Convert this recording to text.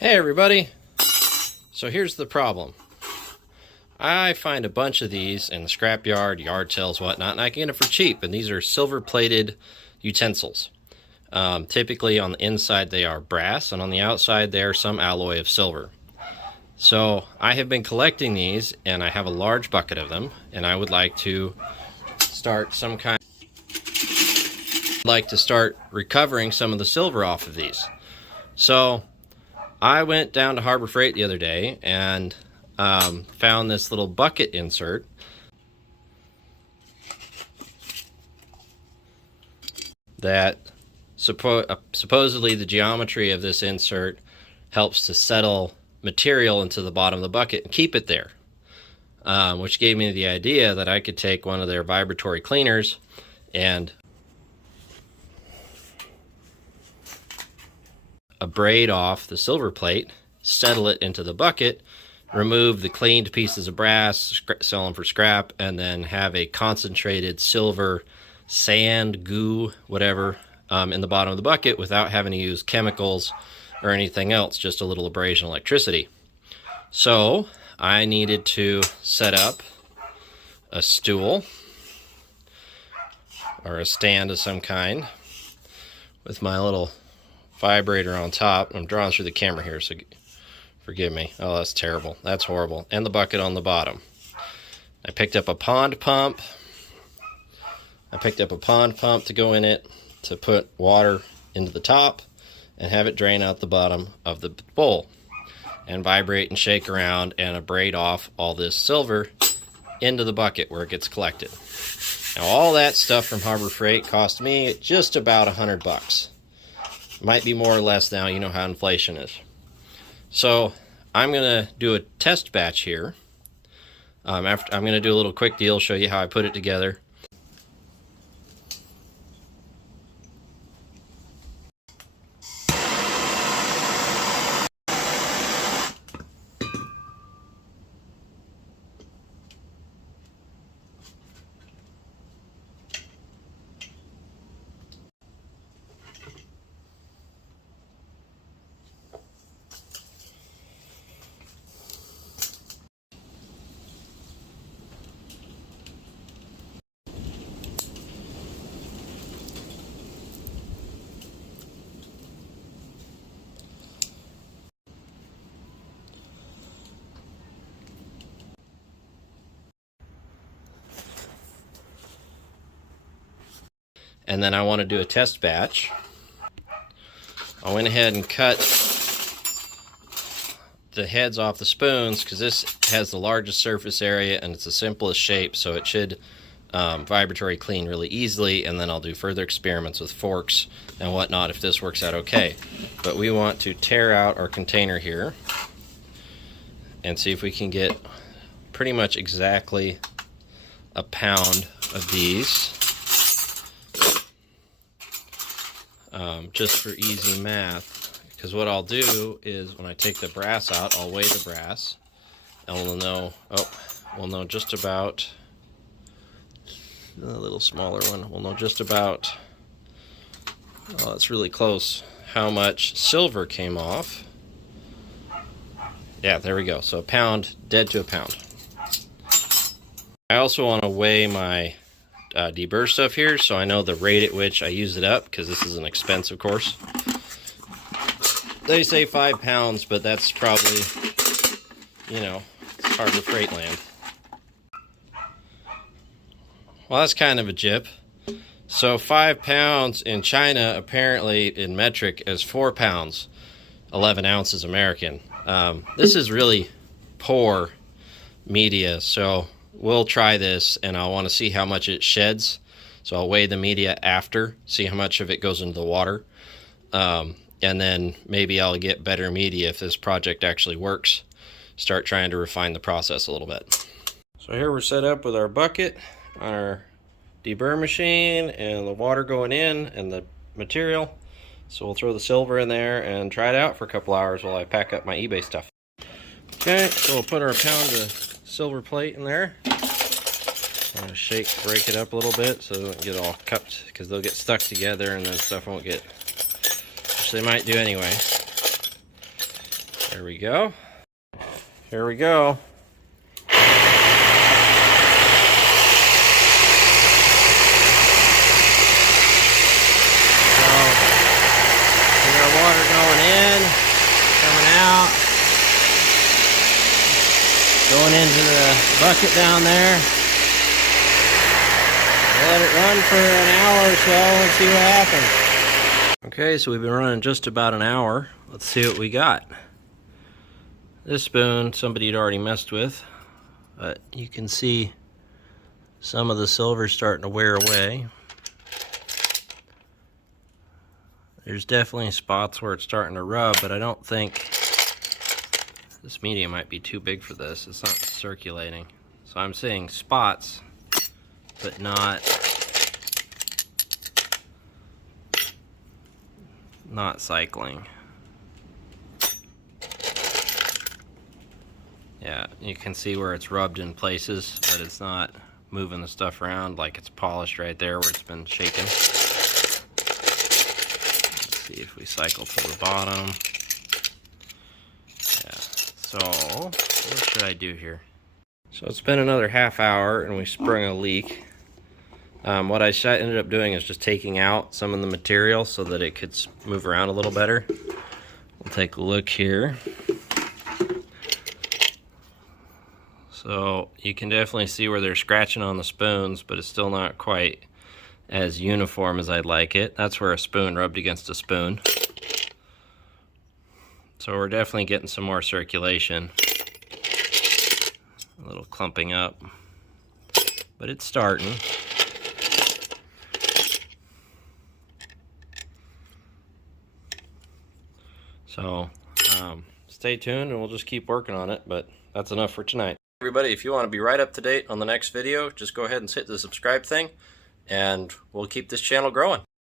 Hey everybody! So here's the problem. I find a bunch of these in the scrapyard, yard sales, whatnot, and I can get them for cheap. And these are silver-plated utensils. Typically on the inside they are brass, and on the outside they are some alloy of silver. So I have been collecting these, and I have a large bucket of them, and I would like to start recovering some of the silver off of these. So I went down to Harbor Freight the other day and found this little bucket insert that supposedly the geometry of this insert helps to settle material into the bottom of the bucket and keep it there, which gave me the idea that I could take one of their vibratory cleaners and abrade off the silver plate, settle it into the bucket, remove the cleaned pieces of brass, sell them for scrap, and then have a concentrated silver sand, goo, whatever, in the bottom of the bucket without having to use chemicals or anything else, just a little abrasion electricity. So I needed to set up a stool or a stand of some kind with my little vibrator on top. I'm drawing through the camera here, so forgive me. Oh, that's terrible. That's horrible. And the bucket on the bottom. I picked up a pond pump. To go in it to put water into the top and have it drain out the bottom of the bowl and vibrate and shake around and abrade off all this silver into the bucket where it gets collected. Now, all that stuff from Harbor Freight cost me just about $100. Might be more or less now, you know how inflation is. So I'm going to do a test batch here. I'm going to do a little quick deal, show you how I put it together. And then I want to do a test batch. I went ahead and cut the heads off the spoons because this has the largest surface area and it's the simplest shape, so it should vibratory clean really easily. And then I'll do further experiments with forks and whatnot if this works out okay. But we want to tear out our container here and see if we can get pretty much exactly a pound of these. Just for easy math, because what I'll do is when I take the brass out, I'll weigh the brass, and we'll know just about, a little smaller one, we'll know just about, oh, it's really close, how much silver came off. Yeah, there we go. So a pound, dead to a pound. I also want to weigh my deburr stuff here, so I know the rate at which I use it up, because this is an expense, of course. They say 5 pounds, but that's probably, you know, Harbor Freight land. Well, that's kind of a jip. So 5 pounds in China, apparently in metric, is 4 pounds, 11 ounces American. This is really poor media, so we'll try this, and I want to see how much it sheds. So I'll weigh the media after, see how much of it goes into the water. And then maybe I'll get better media if this project actually works. Start trying to refine the process a little bit. So here we're set up with our bucket on our deburr machine and the water going in and the material. So we'll throw the silver in there and try it out for a couple hours while I pack up my eBay stuff. Okay, so we'll put our pound of silver plate in there. I'm going to break it up a little bit so they don't get all cupped, because they'll get stuck together and then stuff won't get, which they might do anyway. There we go. Here we go. Water going in, coming out, going into the bucket down there. Let it run for an hour or so and see what happens. Okay, so we've been running just about an hour. Let's see what we got. This spoon somebody had already messed with, but you can see some of the silver starting to wear away. There's definitely spots where it's starting to rub, but I don't think this medium might be too big for this. It's not circulating. So I'm seeing spots, but not cycling. Yeah, you can see where it's rubbed in places, but it's not moving the stuff around like it's polished right there where it's been shaken. See if we cycle to the bottom. Yeah, so what should I do here? So it's been another half hour and we sprung a leak. What I ended up doing is just taking out some of the material so that it could move around a little better. We'll take a look here. So you can definitely see where they're scratching on the spoons, but it's still not quite as uniform as I'd like it. That's where a spoon rubbed against a spoon. So we're definitely getting some more circulation. A little clumping up, but it's starting. So stay tuned and we'll just keep working on it, but that's enough for tonight. Everybody, if you want to be right up to date on the next video, just go ahead and hit the subscribe thing, and we'll keep this channel growing.